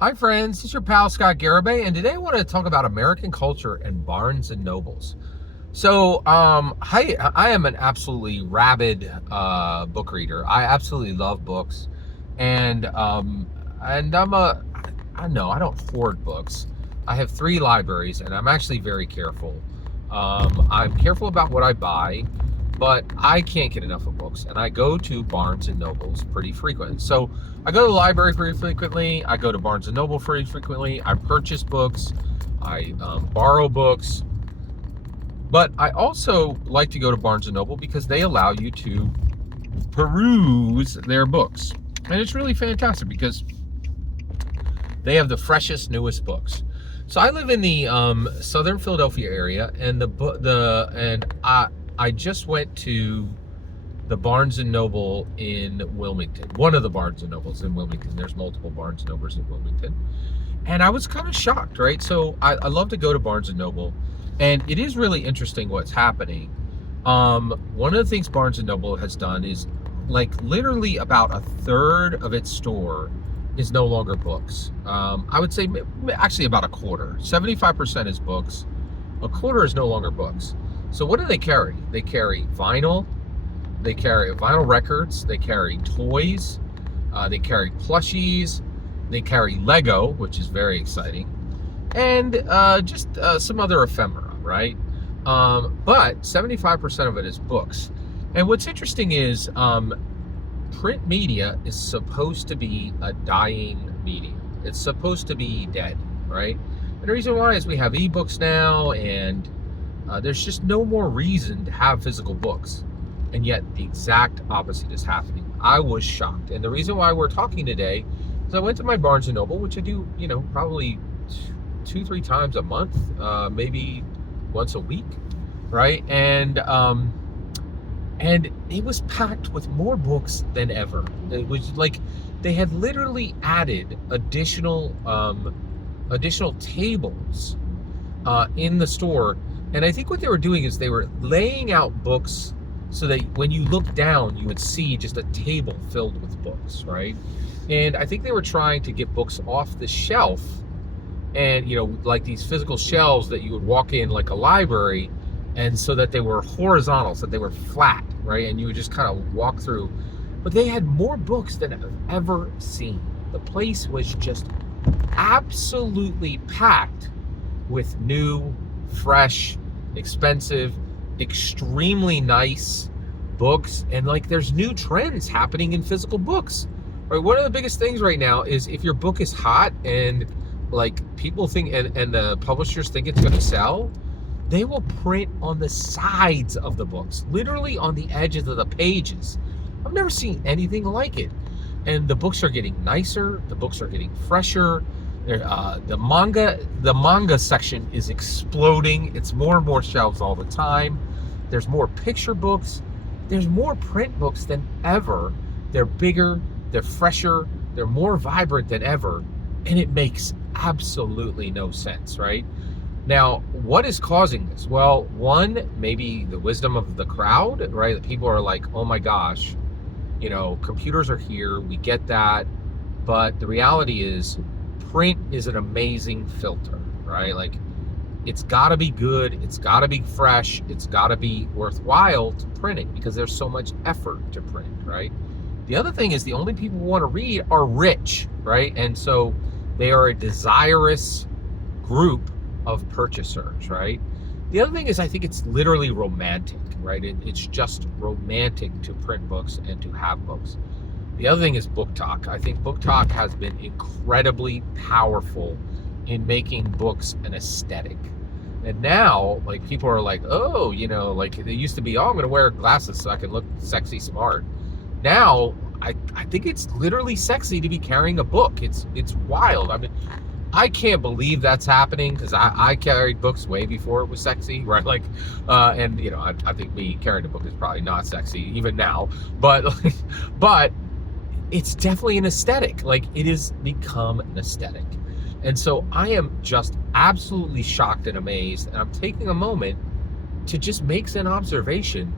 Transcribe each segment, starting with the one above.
Hi friends, this is your pal Scott Garibay, and today I want to talk about American culture and Barnes and Nobles. I am an absolutely rabid book reader. I absolutely love books, and I know I don't hoard books. I have 3 libraries, and I'm actually very careful. I'm careful about what I buy, but I can't get enough of books, and I go to Barnes and Nobles pretty frequent. So I go to the library pretty frequently. I go to Barnes and Noble pretty frequently. I purchase books. I borrow books. But I also like to go to Barnes and Noble because they allow you to peruse their books. And it's really fantastic because they have the freshest, newest books. So I live in the Southern Philadelphia area, and I just went to the Barnes and Noble in Wilmington. One of the Barnes and Nobles in Wilmington. There's multiple Barnes and Nobles in Wilmington. And I was kind of shocked, right? So I love to go to Barnes and Noble, and it is really interesting what's happening. One of the things Barnes and Noble has done is, like, literally about a third of its store is no longer books. I would say actually about a quarter. 75% is books. A quarter is no longer books. So what do they carry? They carry vinyl. They carry vinyl records. They carry toys. They carry plushies. They carry Lego, which is very exciting, and just some other ephemera, right? But 75% of it is books. And what's interesting is print media is supposed to be a dying medium. It's supposed to be dead, right? And the reason why is we have ebooks now, and there's just no more reason to have physical books. And yet the exact opposite is happening. I was shocked. And the reason why we're talking today is I went to my Barnes & Noble, which I do, probably 2-3 times a month, maybe once a week, right? And it was packed with more books than ever. It was like they had literally added additional tables in the store. And I think what they were doing is they were laying out books so that when you look down, you would see just a table filled with books, right? And I think they were trying to get books off the shelf, and, like these physical shelves that you would walk in like a library, and so that they were horizontal, so that they were flat, right? And you would just kind of walk through. But they had more books than I've ever seen. The place was just absolutely packed with new, fresh, expensive, extremely nice books. And like, there's new trends happening in physical books, right? One of the biggest things right now is if your book is hot and like people think and the publishers think it's going to sell, they will print on the sides of the books, literally on the edges of the pages. I've never seen anything like it. And the books are getting nicer, the books are getting fresher. The manga section is exploding. It's more and more shelves all the time. There's more picture books. There's more print books than ever. They're bigger, they're fresher, they're more vibrant than ever, and it makes absolutely no sense, right? Now, what is causing this? Well, one, maybe the wisdom of the crowd, right? That people are like, oh my gosh, computers are here, we get that, but the reality is print is an amazing filter, right? Like, it's got to be good, it's got to be fresh, it's got to be worthwhile to print it because there's so much effort to print, right? The other thing is the only people who want to read are rich, right? And so they are a desirous group of purchasers, right? The other thing is I think it's literally romantic, right? It's just romantic to print books and to have books. The other thing is Book Talk. I think Book Talk has been incredibly powerful in making books an aesthetic. And now, like, people are like, oh, like it used to be, oh, I'm going to wear glasses so I can look sexy smart. Now, I think it's literally sexy to be carrying a book. It's wild. I mean, I can't believe that's happening because I carried books way before it was sexy, right? Like, and I think me carrying a book is probably not sexy even now, but it's definitely an aesthetic. Like, it has become an aesthetic. And so I am just absolutely shocked and amazed. And I'm taking a moment to just make an observation.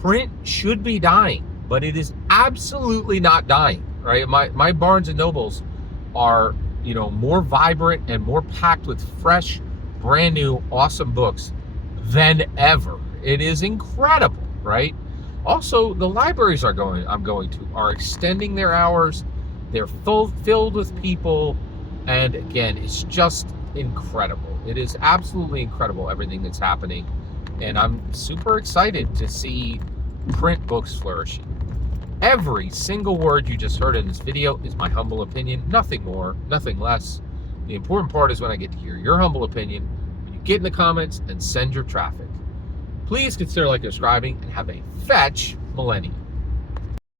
Print should be dying, but it is absolutely not dying, right? My Barnes and Nobles are more vibrant and more packed with fresh, brand new, awesome books than ever. It is incredible, right? Also, the libraries I'm going to are extending their hours. They're filled with people, and again, it's just incredible. It is absolutely incredible, everything that's happening, and I'm super excited to see print books flourishing. Every single word you just heard in this video is my humble opinion, nothing more, nothing less. The important part is when I get to hear your humble opinion, when you get in the comments and send your traffic. Please consider liking and subscribing, and have a fetch millennium.